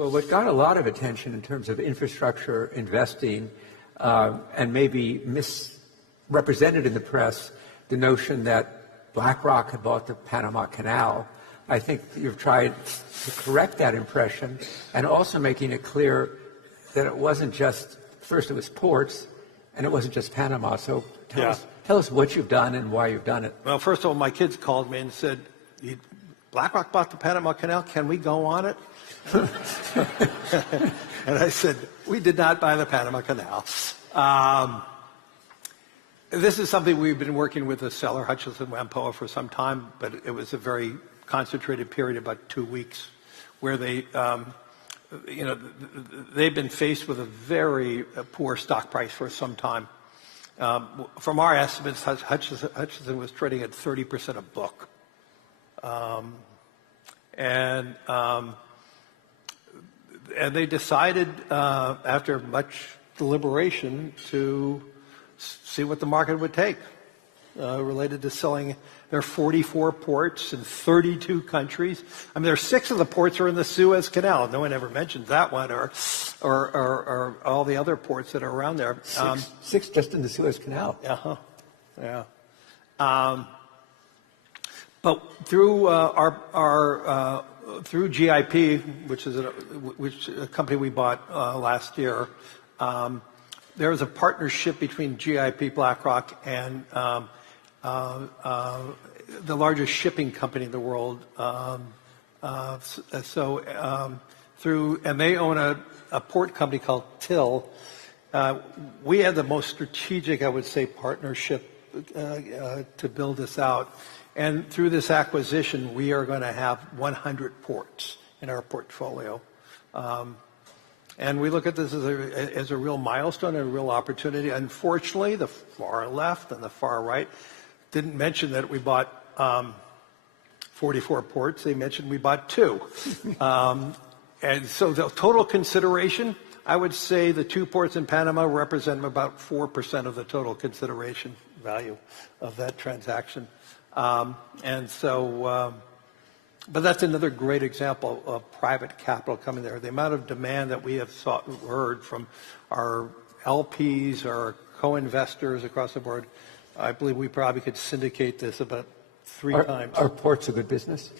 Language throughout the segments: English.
Well, what got a lot of attention in terms of infrastructure investing and maybe misrepresented in the press the notion that BlackRock had bought the Panama Canal. I think you've tried to correct that impression and also making it clear that it wasn't just, first it was ports, and it wasn't just Panama. So tell us what you've done and why you've done it. Well, first of all, my kids called me and said, BlackRock bought the Panama Canal, can we go on it? And I said, we did not buy the Panama Canal. This is something we've been working with the seller, Hutchison Whampoa, for some time, but it was a very concentrated period, about 2 weeks, where they, they've been faced with a very poor stock price for some time. From our estimates, Hutchison was trading at 30% of book. And they decided, after much deliberation, to see what the market would take related to selling their 44 ports in 32 countries. I mean, there are 6 of the ports are in the Suez Canal. No one ever mentions that one, or all the other ports that are around there. Six just in the Suez Canal. Yeah. But through through GIP, which is a company we bought last year, there was a partnership between GIP, BlackRock, and the largest shipping company in the world. And they own a port company called Till. We had the most strategic, I would say, partnership to build this out. And through this acquisition, we are going to have 100 ports in our portfolio. And we look at this as a real milestone and a real opportunity. Unfortunately, the far left and the far right didn't mention that we bought 44 ports. They mentioned we bought 2. And so the total consideration, I would say the 2 ports in Panama represent about 4% of the total consideration value of that transaction. But that's another great example of private capital coming there. The amount of demand that we have heard from our LPs, our co-investors across the board, I believe we probably could syndicate this about 3 times. Are ports a good business?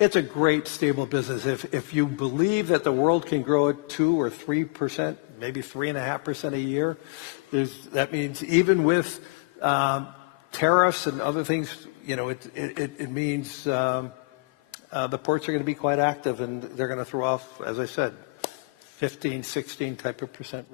It's a great, stable business. If you believe that the world can grow at 2 or 3%, maybe 3.5% a year, that means even with tariffs and other things, it means the ports are going to be quite active, and they're going to throw off, as I said, 15, 16 type of % return.